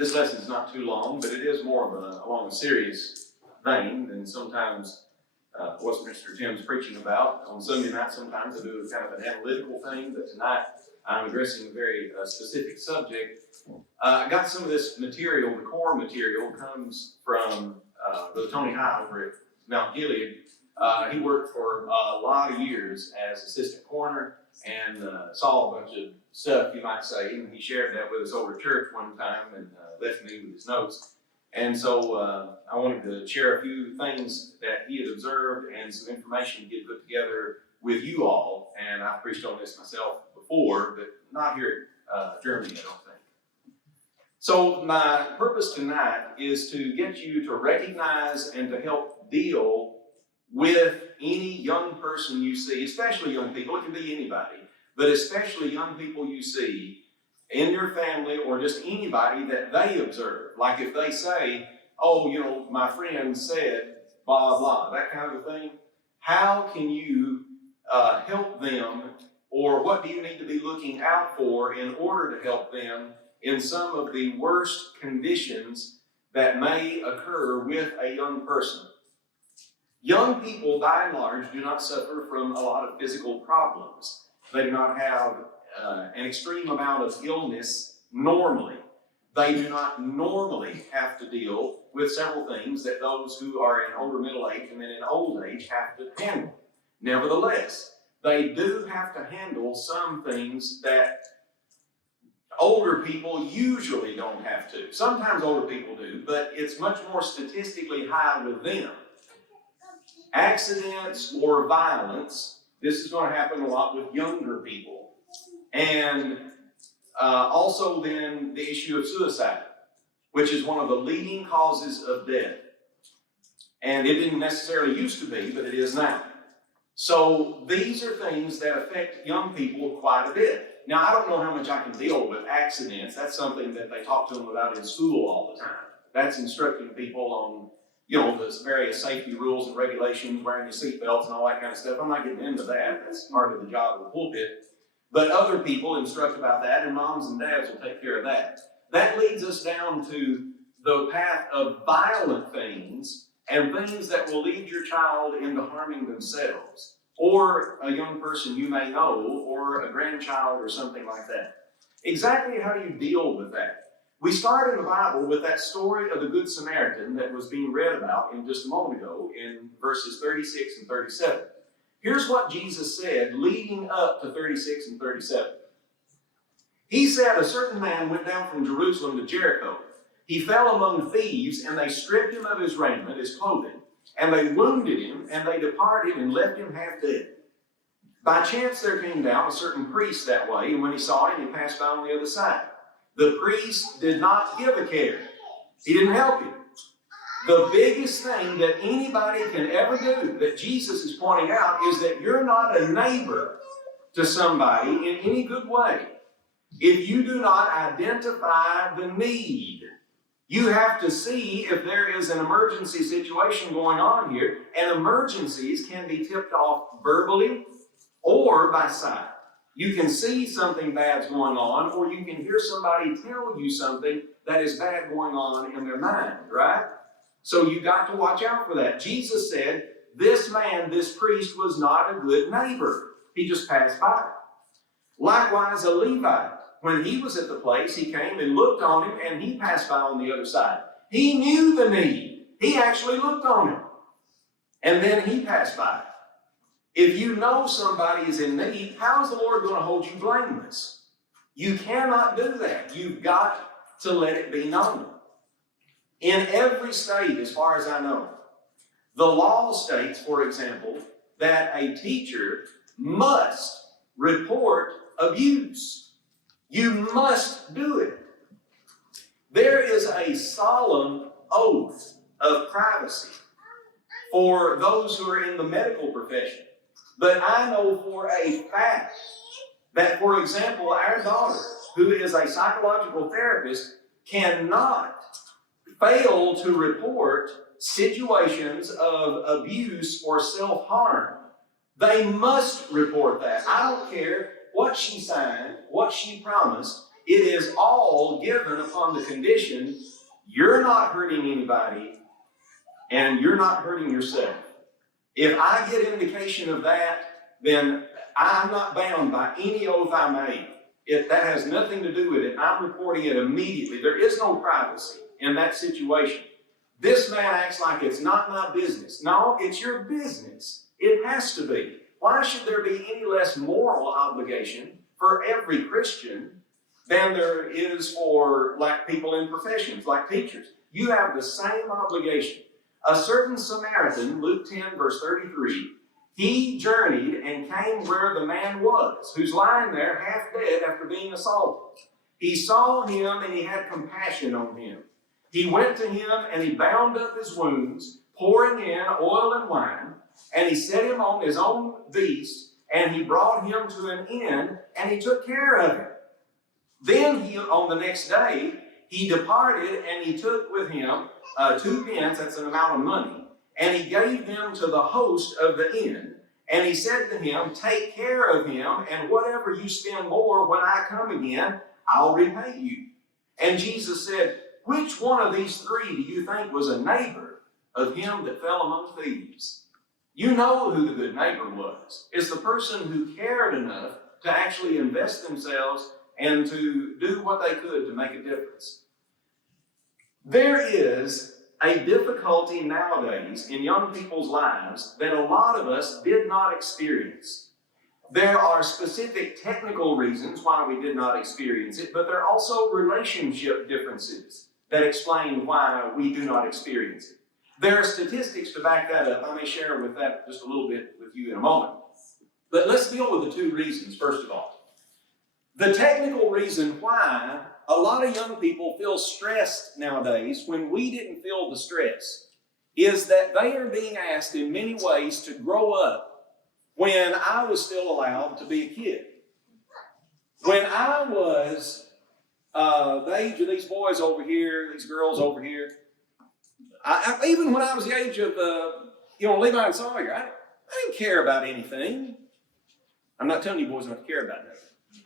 This lesson is not too long, but it is more of along a serious vein than sometimes what Mr. Tim's preaching about. On Sunday night, sometimes I do kind of an analytical thing, but tonight I'm addressing a very specific subject. I got some of this material, the core material, comes from Brother Tony High over at Mount Gilead. He worked for a lot of years as assistant coroner and saw a bunch of stuff, you might say, and he shared that with us over at church one time and left me with his notes. And so I wanted to share a few things that he had observed and some information he had put together with you all. And I've preached on this myself before, but not here at Germany, I don't think. So my purpose tonight is to get you to recognize and to help deal with any young person you see, especially young people. It can be anybody, but especially young people you see in your family or just anybody that they observe. Like if they say, oh, you know, my friend said blah, blah, that kind of thing. How can you help them, or what do you need to be looking out for in order to help them in some of the worst conditions that may occur with a young person? Young people, by and large, do not suffer from a lot of physical problems. They do not have an extreme amount of illness normally. They do not normally have to deal with several things that those who are in older middle age and then in old age have to handle. Nevertheless, they do have to handle some things that older people usually don't have to. Sometimes older people do, but it's much more statistically high with them. Accidents or violence, this is going to happen a lot with younger people. And also then the issue of suicide, which is one of the leading causes of death. And it didn't necessarily used to be, but it is now. So these are things that affect young people quite a bit. Now, I don't know how much I can deal with accidents. That's something that they talk to them about in school all the time. That's instructing people on, you know, the various safety rules and regulations, wearing your seatbelts and all that kind of stuff. I'm not getting into that. That's part of the job of the pulpit. But other people instruct about that, and moms and dads will take care of that. That leads us down to the path of violent things and things that will lead your child into harming themselves, or a young person you may know, or a grandchild or something like that. Exactly how do you deal with that? We start in the Bible with that story of the Good Samaritan that was being read about in just a moment ago in verses 36 and 37. Here's what Jesus said leading up to 36 and 37. He said, a certain man went down from Jerusalem to Jericho. He fell among thieves, and they stripped him of his raiment, his clothing, and they wounded him, and they departed and left him half dead. By chance there came down a certain priest that way, and when he saw him, he passed by on the other side. The priest did not give a care. He didn't help him. The biggest thing that anybody can ever do, that Jesus is pointing out, is that you're not a neighbor to somebody in any good way if you do not identify the need. You have to see if there is an emergency situation going on here, and emergencies can be tipped off verbally or by sight. You can see something bad's going on, or you can hear somebody tell you something that is bad going on in their mind, right? So you got to watch out for that. Jesus said, this man, this priest, was not a good neighbor. He just passed by. Likewise, a Levite, when he was at the place, he came and looked on him, and he passed by on the other side. He knew the need. He actually looked on him. And then he passed by. If you know somebody is in need, how is the Lord going to hold you blameless? You cannot do that. You've got to let it be known. In every state, as far as I know, the law states, for example, that a teacher must report abuse. You must do it. There is a solemn oath of privacy for those who are in the medical profession. But I know for a fact that, for example, our daughter, who is a psychological therapist, cannot fail to report situations of abuse or self-harm. They must report that. I don't care what she signed, what she promised. It is all given upon the condition you're not hurting anybody and you're not hurting yourself. If I get indication of that, then I'm not bound by any oath I made. If that has nothing to do with it, I'm reporting it immediately. There is no privacy in that situation. This man acts like it's not my business. No, it's your business. It has to be. Why should there be any less moral obligation for every Christian than there is for like people in professions, like teachers? You have the same obligation. A certain Samaritan, Luke 10, verse 33, he journeyed and came where the man was, who's lying there half dead after being assaulted. He saw him and he had compassion on him. He went to him and he bound up his wounds, pouring in oil and wine, and he set him on his own beast, and he brought him to an inn, and he took care of him. Then on the next day, he departed and he took with him 2 pence, that's an amount of money, and he gave them to the host of the inn. And he said to him, take care of him, and whatever you spend more when I come again, I'll repay you. And Jesus said, which one of these 3 do you think was a neighbor of him that fell among thieves? You know who the good neighbor was. It's the person who cared enough to actually invest themselves and to do what they could to make a difference. There is a difficulty nowadays in young people's lives that a lot of us did not experience. There are specific technical reasons why we did not experience it, but there are also relationship differences that explain why we do not experience it. There are statistics to back that up. I may share with that just a little bit with you in a moment. But let's deal with the 2 reasons, first of all. The technical reason why a lot of young people feel stressed nowadays when we didn't feel the stress is that they are being asked in many ways to grow up when I was still allowed to be a kid. When I was the age of these boys over here, these girls over here, even when I was the age of, Levi and Sawyer, I didn't care about anything. I'm not telling you boys not to care about nothing.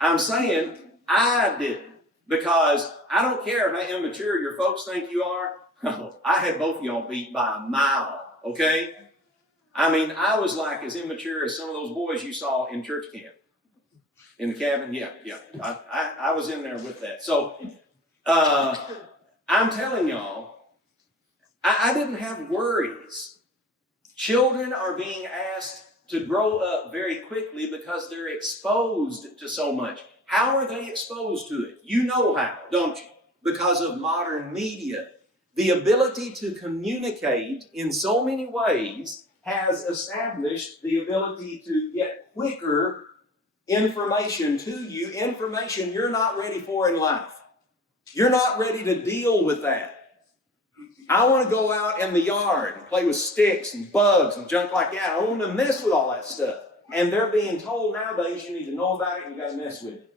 I'm saying I didn't, because I don't care how immature your folks think you are. I had both of y'all beat by a mile, okay? I mean, I was like as immature as some of those boys you saw in church camp. In the cabin, yeah. I was in there with that. So, I'm telling y'all, I didn't have worries. Children are being asked to grow up very quickly because they're exposed to so much. How are they exposed to it? You know how, don't you? Because of modern media. The ability to communicate in so many ways has established the ability to get quicker information to you, information you're not ready for in life. You're not ready to deal with that. I want to go out in the yard and play with sticks and bugs and junk like that. I don't want to mess with all that stuff. And they're being told nowadays you need to know about it and you got to mess with it.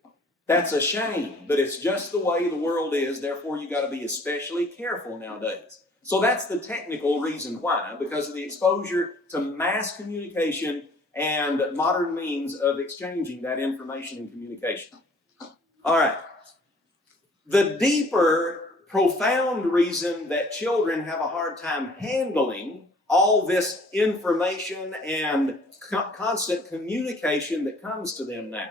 That's a shame, but it's just the way the world is. Therefore, you got to be especially careful nowadays. So that's the technical reason why, because of the exposure to mass communication and modern means of exchanging that information and communication. All right. The deeper, profound reason that children have a hard time handling all this information and constant communication that comes to them now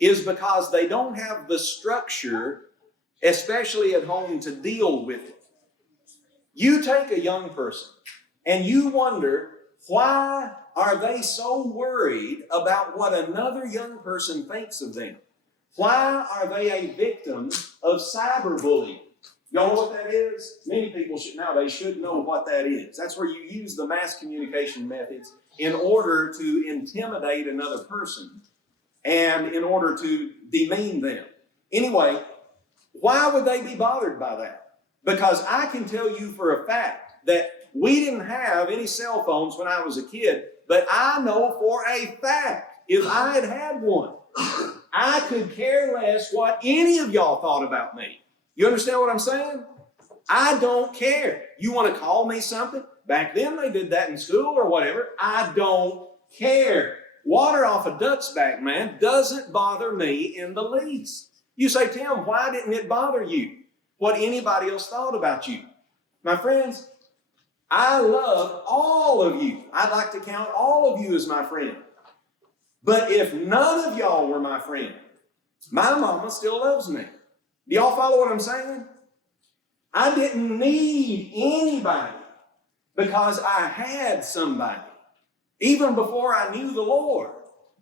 is because they don't have the structure, especially at home, to deal with it. You take a young person and you wonder, why are they so worried about what another young person thinks of them? Why are they a victim of cyberbullying? You know what that is? Many people nowadays should know what that is. That's where you use the mass communication methods in order to intimidate another person and in order to demean them. Anyway, why would they be bothered by that? Because I can tell you for a fact that we didn't have any cell phones when I was a kid, but I know for a fact if I had had one, I could care less what any of y'all thought about me. You understand what I'm saying? I don't care. You want to call me something? Back then they did that in school or whatever. I don't care. Water off a duck's back, man, doesn't bother me in the least. You say, Tim, why didn't it bother you what anybody else thought about you? My friends, I love all of you. I'd like to count all of you as my friend. But if none of y'all were my friend, my mama still loves me. Do y'all follow what I'm saying? I didn't need anybody because I had somebody. Even before I knew the Lord,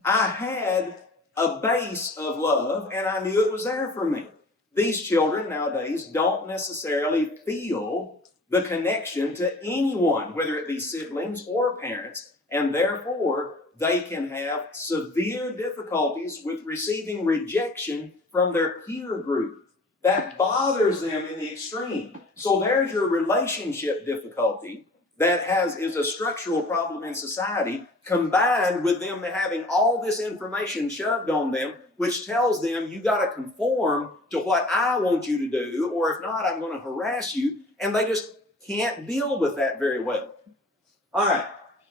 I had a base of love and I knew it was there for me. These children nowadays don't necessarily feel the connection to anyone, whether it be siblings or parents, and therefore they can have severe difficulties with receiving rejection from their peer group. That bothers them in the extreme. So there's your relationship difficulty that is a structural problem in society, combined with them having all this information shoved on them, which tells them you got to conform to what I want you to do, or if not, I'm going to harass you, and they just can't deal with that very well. All right,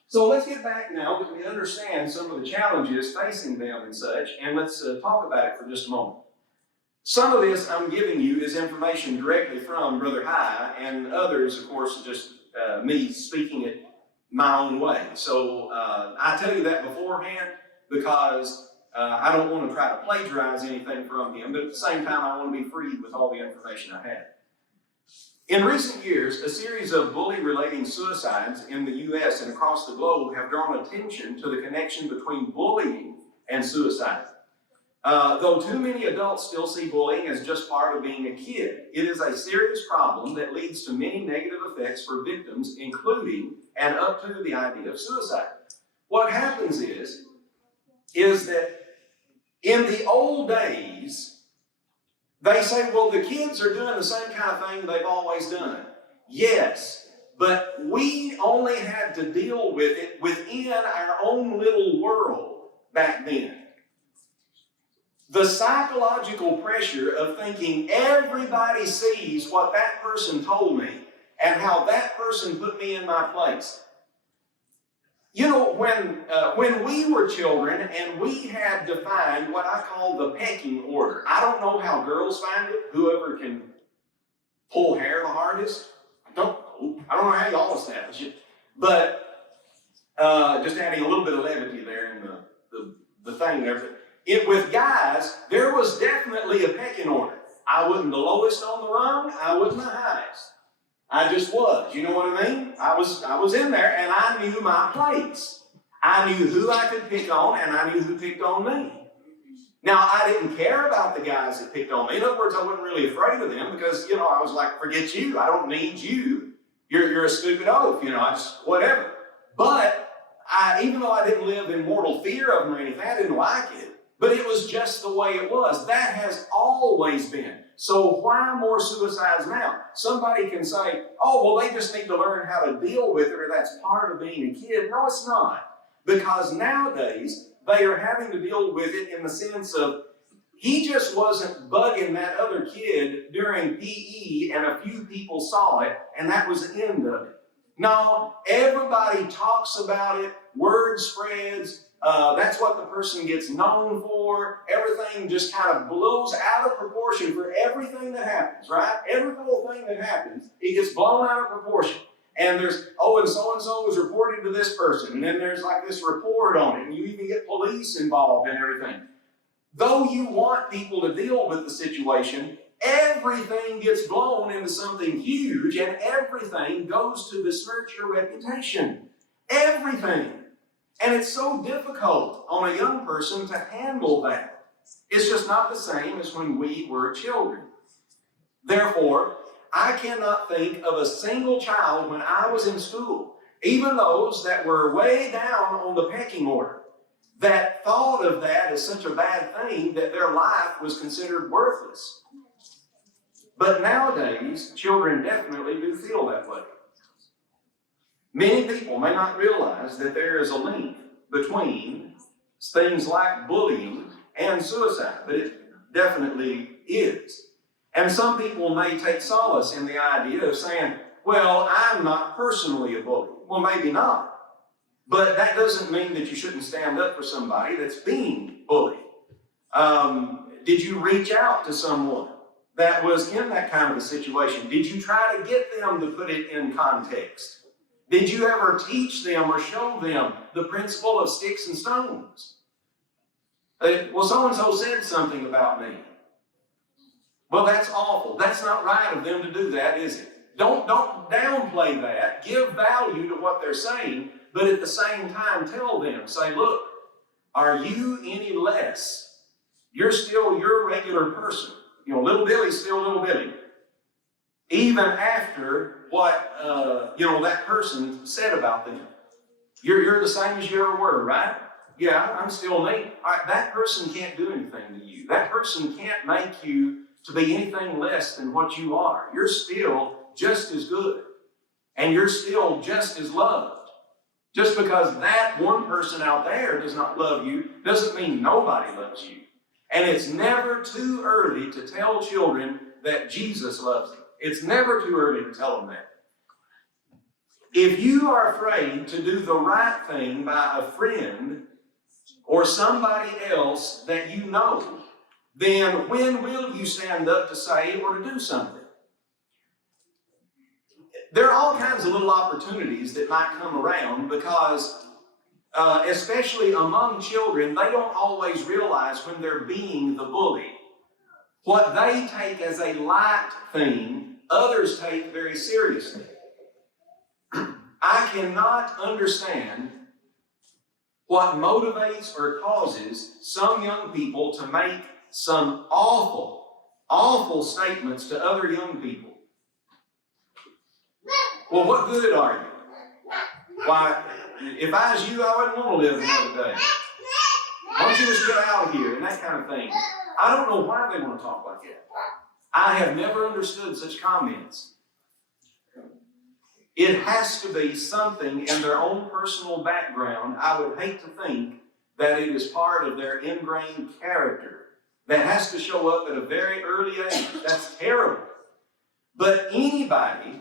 so let's get back now that we understand some of the challenges facing them and such, and let's talk about it for just a moment. Some of this I'm giving you is information directly from Brother High, and others, of course, are just me speaking it my own way. So I tell you that beforehand because I don't want to try to plagiarize anything from him, but at the same time I want to be free with all the information I have. In recent years, a series of bully-relating suicides in the U.S. and across the globe have drawn attention to the connection between bullying and suicide. Though too many adults still see bullying as just part of being a kid, it is a serious problem that leads to many negative effects for victims, including and up to the idea of suicide. What happens is that in the old days, they say, well, the kids are doing the same kind of thing they've always done. Yes, but we only had to deal with it within our own little world back then. The psychological pressure of thinking everybody sees what that person told me and how that person put me in my place. You know, when we were children and we had defined what I call the pecking order. I don't know how girls find it, whoever can pull hair the hardest. I don't know how y'all establish it. But just adding a little bit of levity there in the thing there. With guys, there was definitely a pecking order. I wasn't the lowest on the rung, I wasn't the highest. I just was, you know what I mean? I was in there and I knew my place. I knew who I could pick on and I knew who picked on me. Now, I didn't care about the guys that picked on me. In other words, I wasn't really afraid of them because, you know, I was like, forget you, I don't need you. You're a stupid oaf, you know, I just, whatever. But even though I didn't live in mortal fear of them or anything, I didn't like it. But it was just the way it was. That has always been. So why more suicides now? Somebody can say, oh, well, they just need to learn how to deal with it, or that's part of being a kid. No, it's not. Because nowadays, they are having to deal with it in the sense of, he just wasn't bugging that other kid during PE, and a few people saw it, and that was the end of it. No, everybody talks about it, word spreads, that's what the person gets known for. Everything just kind of blows out of proportion for everything that happens, right? Every little thing that happens, it gets blown out of proportion. And there's, oh, and so was reported to this person. And then there's like this report on it. And you even get police involved and everything. Though you want people to deal with the situation, everything gets blown into something huge and everything goes to besmirch your reputation. Everything. And it's so difficult on a young person to handle that. It's just not the same as when we were children. Therefore, I cannot think of a single child when I was in school, even those that were way down on the pecking order, that thought of that as such a bad thing that their life was considered worthless. But nowadays, children definitely do feel that way. Many people may not realize that there is a link between things like bullying and suicide, but it definitely is. And some people may take solace in the idea of saying, well, I'm not personally a bully. Well, maybe not. But that doesn't mean that you shouldn't stand up for somebody that's being bullied. Did you reach out to someone that was in that kind of a situation? Did you try to get them to put it in context? Did you ever teach them or show them the principle of sticks and stones? Well, so-and-so said something about me. Well, that's awful. That's not right of them to do that, is it? Don't downplay that. Give value to what they're saying, but at the same time tell them, say, look, are you any less? You're still your regular person. You know, little Billy's still little Billy. Even after what, that person said about them. You're the same as you ever were, right? Yeah, I'm still me. All right, that person can't do anything to you. That person can't make you to be anything less than what you are. You're still just as good. And you're still just as loved. Just because that one person out there does not love you doesn't mean nobody loves you. And it's never too early to tell children that Jesus loves them. It's never too early to tell them that. If you are afraid to do the right thing by a friend or somebody else that you know, then when will you stand up to say or to do something? There are all kinds of little opportunities that might come around because, especially among children, they don't always realize when they're being the bully. What they take as a light thing, others take very seriously. I cannot understand what motivates or causes some young people to make some awful, awful statements to other young people. Well, what good are you? Why, if I was you, I wouldn't want to live another day. Why don't you just get out of here and that kind of thing. I don't know why they want to talk like that. I have never understood such comments. It has to be something in their own personal background. I would hate to think that it is part of their ingrained character that has to show up at a very early age. That's terrible. But anybody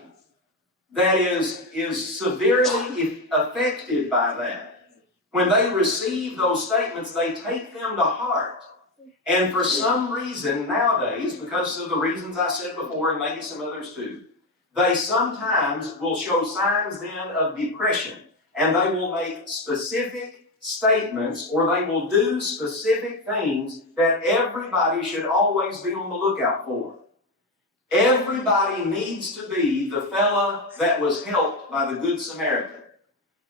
that is severely affected by that, when they receive those statements, they take them to heart. And for some reason nowadays, because of the reasons I said before and maybe some others too, they sometimes will show signs then of depression, and they will make specific statements or they will do specific things that everybody should always be on the lookout for. Everybody needs to be the fella that was helped by the Good Samaritan.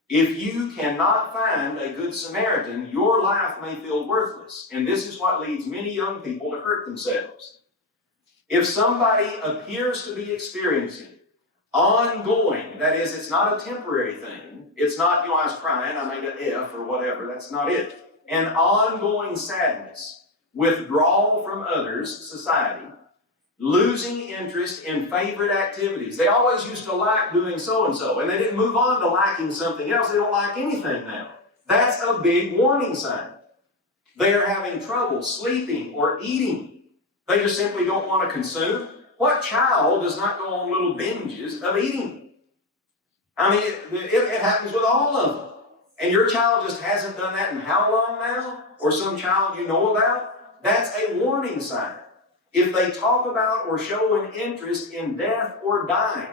If you cannot find a Good Samaritan, your life may feel worthless. And this is what leads many young people to hurt themselves. If somebody appears to be experiencing ongoing, that is, it's not a temporary thing. It's not, I was crying, I made an F or whatever. That's not it. An ongoing sadness, withdrawal from others, society, losing interest in favorite activities. They always used to like doing so-and-so, and they didn't move on to liking something else. They don't like anything now. That's a big warning sign. They are having trouble sleeping or eating. They just simply don't want to consume. What child does not go on little binges of eating? I mean, it happens with all of them. And your child just hasn't done that in how long now? Or some child you know about? That's a warning sign. If they talk about or show an interest in death or dying.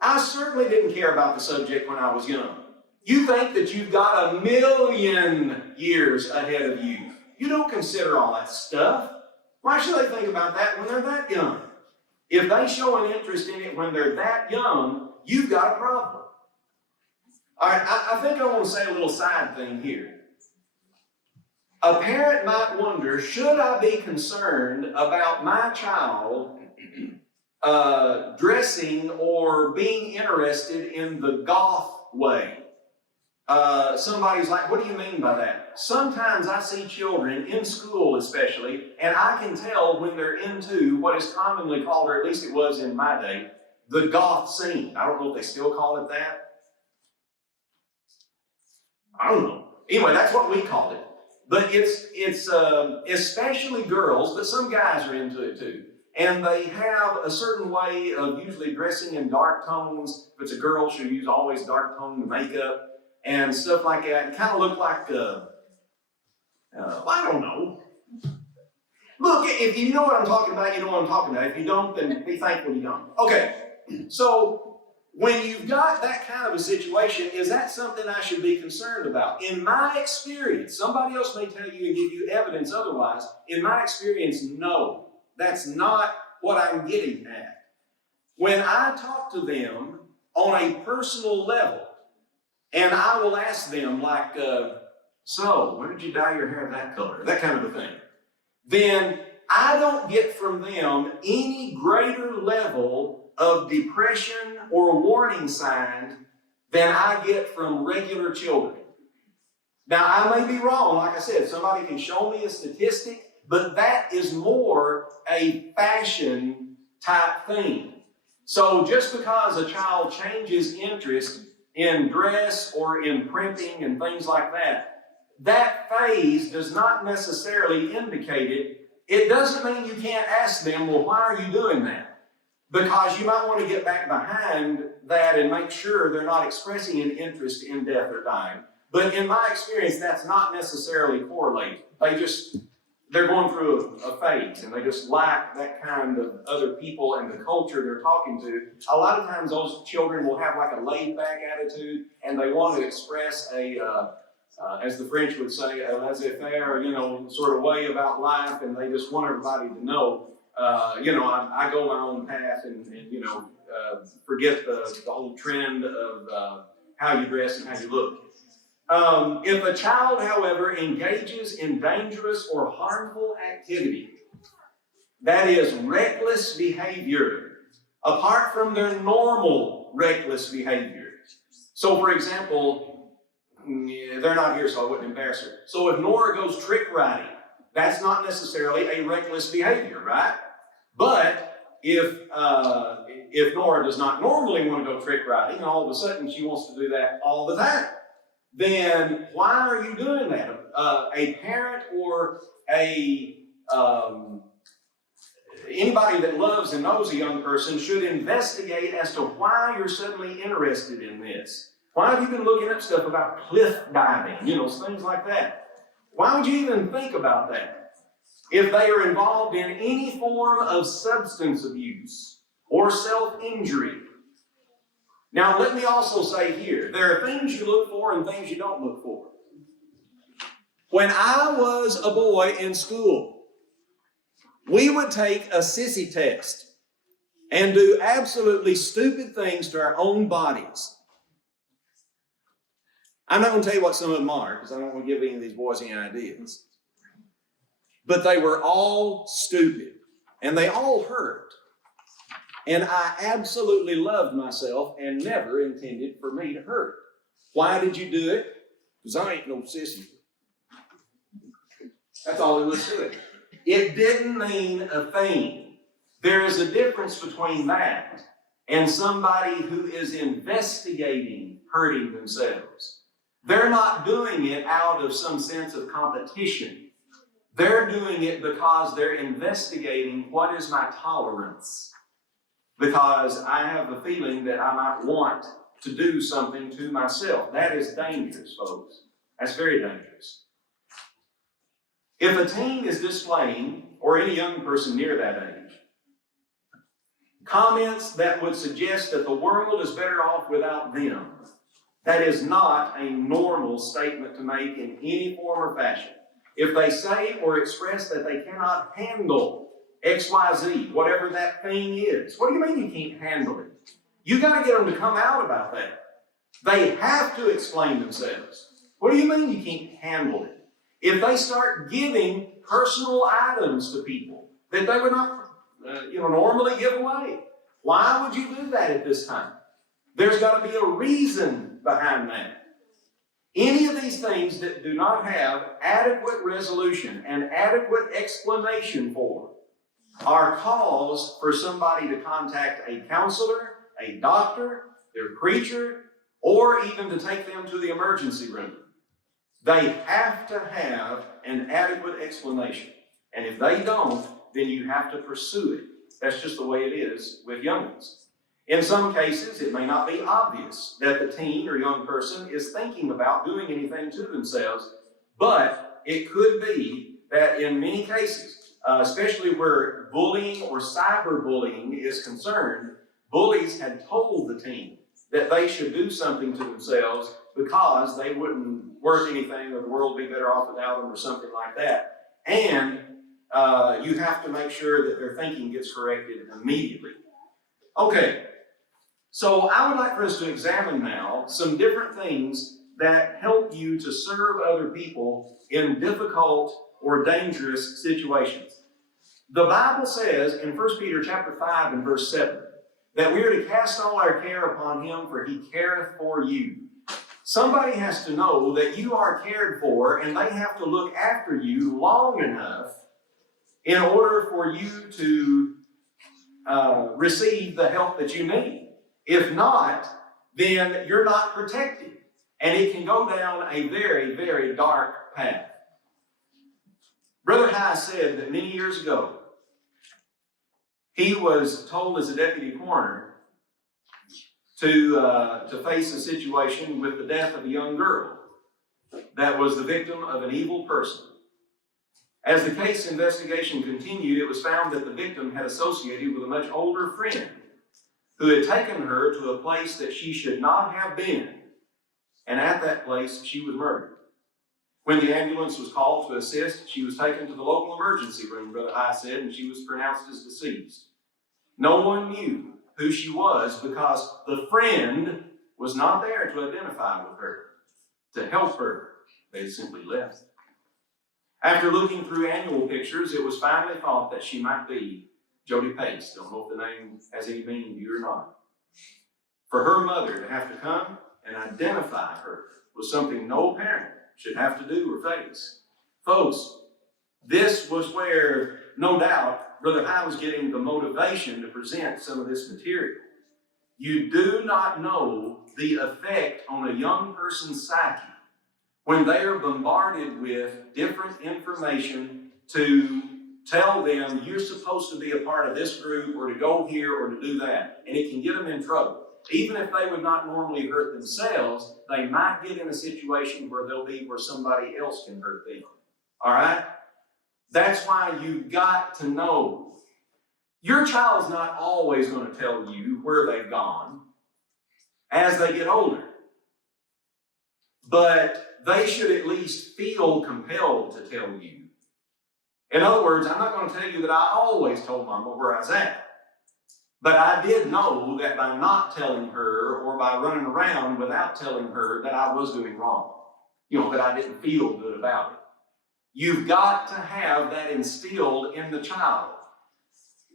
I certainly didn't care about the subject when I was young. You think that you've got 1,000,000 years ahead of you. You don't consider all that stuff. Why should they think about that when they're that young? If they show an interest in it when they're that young, you've got a problem. All right, I think I want to say a little side thing here. A parent might wonder, should I be concerned about my child dressing or being interested in the goth way? Somebody's like, what do you mean by that? Sometimes I see children in school especially, and I can tell when they're into what is commonly called, or at least it was in my day, the goth scene. I don't know if they still call it that. I don't know. Anyway, that's what we called it. But it's especially girls, but some guys are into it too. And they have a certain way of usually dressing in dark tones. If it's a girl, she'll use always dark tone makeup and stuff like that. It kind of look like, I don't know. Look, if you know what I'm talking about, you know what I'm talking about. If you don't, then be thankful you don't. Okay, so when you've got that kind of a situation, is that something I should be concerned about? In my experience, somebody else may tell you and give you evidence otherwise. In my experience, no, that's not what I'm getting at. When I talk to them on a personal level, and I will ask them like, so when did you dye your hair that color? That kind of a thing. Then I don't get from them any greater level of depression or warning sign than I get from regular children. Now, I may be wrong. Like I said, somebody can show me a statistic, but that is more a fashion type thing. So just because a child changes interest in dress or in printing and things like that, that phase does not necessarily indicate it. It doesn't mean you can't ask them, well, why are you doing that? Because you might want to get back behind that and make sure they're not expressing an interest in death or dying. But in my experience, that's not necessarily correlated. They're going through a phase, and they just lack that kind of other people and the culture they're talking to. A lot of times those children will have like a laid-back attitude, and they want to express as the French would say, a laissez-faire, sort of way about life, and they just want everybody to know, I go my own path and forget the whole trend of how you dress and how you look. If a child, however, engages in dangerous or harmful activity, that is reckless behavior, apart from their normal reckless behavior. So, for example, they're not here, so I wouldn't embarrass her. So if Nora goes trick riding, that's not necessarily a reckless behavior, right? But if Nora does not normally want to go trick riding, and all of a sudden she wants to do that all the time, then why are you doing that? A parent or anybody that loves and knows a young person should investigate as to why you're suddenly interested in this. Why have you been looking up stuff about cliff diving, things like that? Why would you even think about that? If they are involved in any form of substance abuse or self-injury. Now, let me also say here, there are things you look for and things you don't look for. When I was a boy in school, we would take a sissy test and do absolutely stupid things to our own bodies. I'm not going to tell you what some of them are, because I don't want to give any of these boys any ideas. But they were all stupid, and they all hurt. And I absolutely loved myself and never intended for me to hurt. Why did you do it? Because I ain't no sissy. That's all there was to it. It didn't mean a thing. There is a difference between that and somebody who is investigating hurting themselves. They're not doing it out of some sense of competition. They're doing it because they're investigating what is my tolerance. Because I have a feeling that I might want to do something to myself. That is dangerous, folks. That's very dangerous. If a teen is displaying, or any young person near that age, comments that would suggest that the world is better off without them, that is not a normal statement to make in any form or fashion. If they say or express that they cannot handle XYZ, whatever that thing is, what do you mean you can't handle it? You got to get them to come out about that. They have to explain themselves. What do you mean you can't handle it? If they start giving personal items to people that they would not normally give away, why would you do that at this time? There's got to be a reason behind that. Any of these things that do not have adequate resolution and adequate explanation for are cause for somebody to contact a counselor, a doctor, their preacher, or even to take them to the emergency room. They have to have an adequate explanation. And if they don't, then you have to pursue it. That's just the way it is with youngins. In some cases, it may not be obvious that the teen or young person is thinking about doing anything to themselves, but it could be that in many cases, especially where bullying or cyberbullying is concerned, bullies had told the teen that they should do something to themselves because they wouldn't worth anything or the world would be better off without them or something like that. And you have to make sure that their thinking gets corrected immediately. Okay, so I would like for us to examine now some different things that help you to serve other people in difficult or dangerous situations. The Bible says in 1 Peter chapter 5 and verse 7 that we are to cast all our care upon him, for he careth for you. Somebody has to know that you are cared for, and they have to look after you long enough in order for you to receive the help that you need. If not, then you're not protected, and it can go down a very, very dark path. Brother High said that many years ago, he was told as a deputy coroner to face a situation with the death of a young girl that was the victim of an evil person. As the case investigation continued, it was found that the victim had associated with a much older friend who had taken her to a place that she should not have been, and at that place she was murdered. When the ambulance was called to assist, she was taken to the local emergency room, Brother High said, and she was pronounced as deceased. No one knew who she was because the friend was not there to identify with her, to help her. They simply left. After looking through annual pictures, it was finally thought that she might be Jody Pace. Don't know if the name has any meaning to you or not. For her mother to have to come and identify her was something no parent should have to do or face. Folks, this was where, no doubt, Brother High was getting the motivation to present some of this material. You do not know the effect on a young person's psyche when they are bombarded with different information to tell them you're supposed to be a part of this group or to go here or to do that, and it can get them in trouble. Even if they would not normally hurt themselves, they might get in a situation where they'll be where somebody else can hurt them. All right? That's why you've got to know. Your child's not always going to tell you where they've gone as they get older. But they should at least feel compelled to tell you. In other words, I'm not going to tell you that I always told Mama where I was at. But I did know that by not telling her or by running around without telling her that I was doing wrong. That I didn't feel good about it. You've got to have that instilled in the child.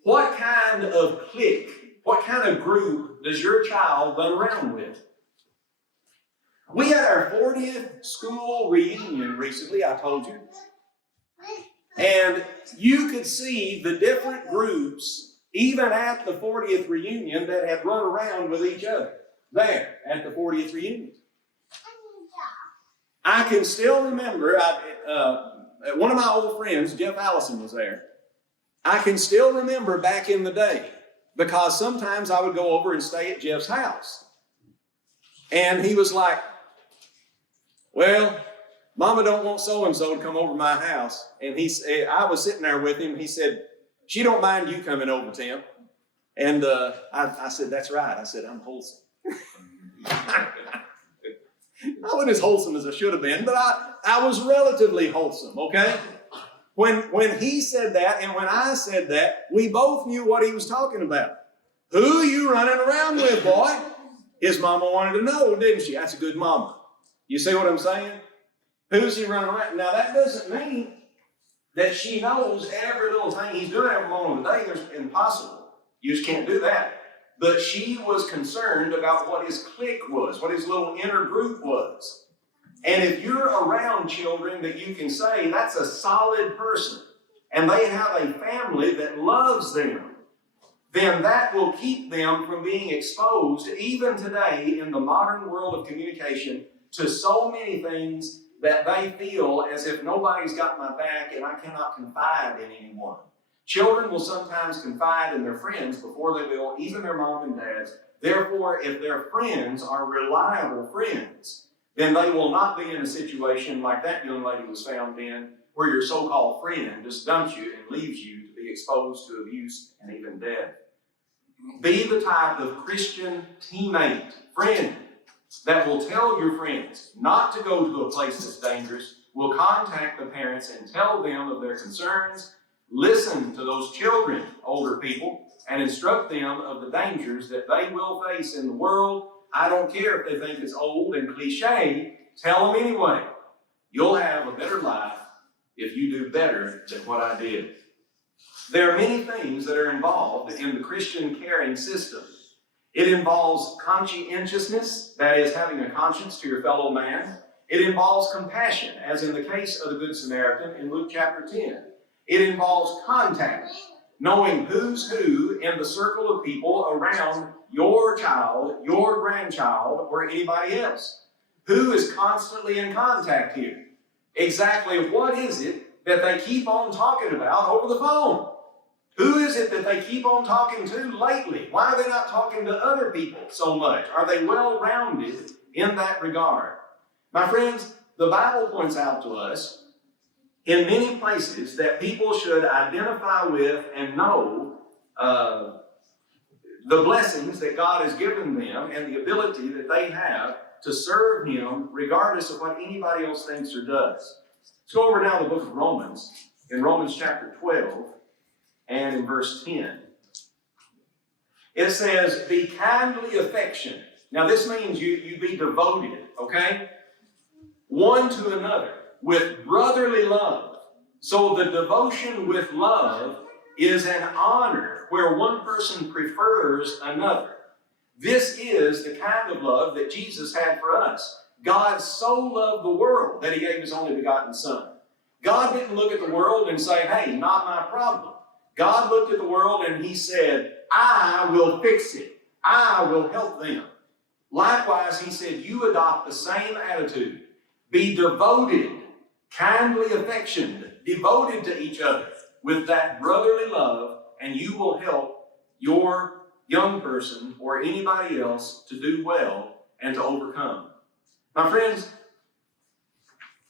What kind of clique, what kind of group does your child run around with? We had our 40th school reunion recently, I told you. And you could see the different groups, even at the 40th reunion, that had run around with each other there at the 40th reunion. I can still remember, one of my old friends, Jeff Allison, was there. I can still remember back in the day, because sometimes I would go over and stay at Jeff's house. And he was like, well, Mama don't want so-and-so to come over to my house. And I was sitting there with him. He said, she don't mind you coming over, Tim. And I said, that's right. I said, I'm wholesome. I wasn't as wholesome as I should have been, but I was relatively wholesome, okay? When he said that and when I said that, we both knew what he was talking about. Who you running around with, boy? His mama wanted to know, didn't she? That's a good mama. You see what I'm saying? Who's he running around? Now, that doesn't mean that she knows every little thing he's doing every moment of the day. It's impossible. You just can't do that. But she was concerned about what his clique was, what his little inner group was. And if you're around children that you can say, that's a solid person, and they have a family that loves them, then that will keep them from being exposed, even today in the modern world of communication, to so many things that they feel as if nobody's got my back and I cannot confide in anyone. Children will sometimes confide in their friends before they will, even their mom and dads. Therefore, if their friends are reliable friends, then they will not be in a situation like that young lady was found in, where your so-called friend just dumps you and leaves you to be exposed to abuse and even death. Be the type of Christian teammate, friend, that will tell your friends not to go to a place that's dangerous, will contact the parents and tell them of their concerns, listen to those children, older people, and instruct them of the dangers that they will face in the world. I don't care if they think it's old and cliche, tell them anyway. You'll have a better life if you do better than what I did. There are many things that are involved in the Christian caring system. It involves conscientiousness, that is, having a conscience to your fellow man. It involves compassion, as in the case of the Good Samaritan in Luke chapter 10. It involves contact, knowing who's who in the circle of people around your child, your grandchild, or anybody else. Who is constantly in contact here? Exactly what is it that they keep on talking about over the phone? Who is it that they keep on talking to lately? Why are they not talking to other people so much? Are they well-rounded in that regard? My friends, the Bible points out to us in many places that people should identify with and know the blessings that God has given them and the ability that they have to serve Him regardless of what anybody else thinks or does. Let's go over now to the book of Romans, in Romans chapter 12 and in verse 10. It says, be kindly affectionate. Now this means you be devoted, okay? One to another with brotherly love. So the devotion with love is an honor where one person prefers another. This is the kind of love that Jesus had for us. God so loved the world that He gave His only begotten Son. God didn't look at the world and say, hey, not my problem. God looked at the world and He said, I will fix it. I will help them. Likewise, He said, you adopt the same attitude. Be devoted, kindly affectioned, devoted to each other with that brotherly love, and you will help your young person or anybody else to do well and to overcome. My friends,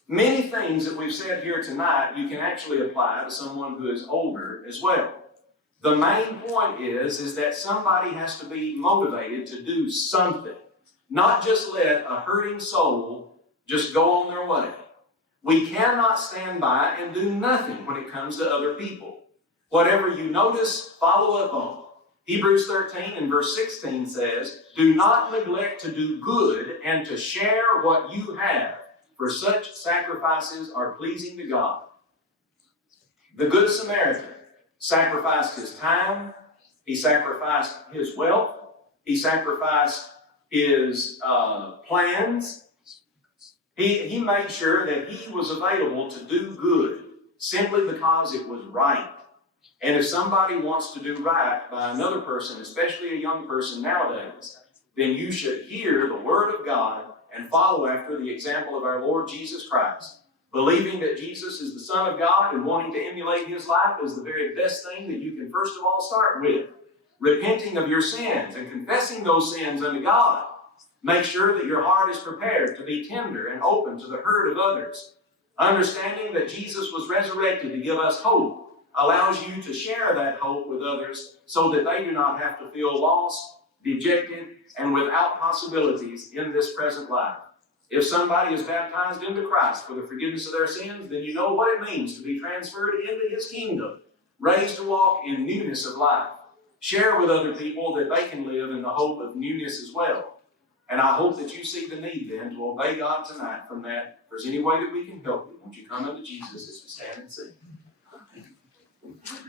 many things that we've said here tonight you can actually apply to someone who is older as well. The main point is that somebody has to be motivated to do something, not just let a hurting soul just go on their way. We cannot stand by and do nothing when it comes to other people. Whatever you notice, follow up on. Hebrews 13 and verse 16 says, do not neglect to do good and to share what you have, for such sacrifices are pleasing to God. The Good Samaritan sacrificed his time, he sacrificed his wealth, he sacrificed his plans. He made sure that he was available to do good simply because it was right. And if somebody wants to do right by another person, especially a young person nowadays, then you should hear the Word of God and follow after the example of our Lord Jesus Christ. Believing that Jesus is the Son of God and wanting to emulate His life is the very best thing that you can first of all start with. Repenting of your sins and confessing those sins unto God. Make sure that your heart is prepared to be tender and open to the hurt of others. Understanding that Jesus was resurrected to give us hope allows you to share that hope with others so that they do not have to feel lost, dejected, and without possibilities in this present life. If somebody is baptized into Christ for the forgiveness of their sins, then you know what it means to be transferred into His kingdom, raised to walk in newness of life. Share with other people that they can live in the hope of newness as well. And I hope that you see the need then to obey God tonight from that. If there's any way that we can help you, won't you come unto Jesus as we stand and sing.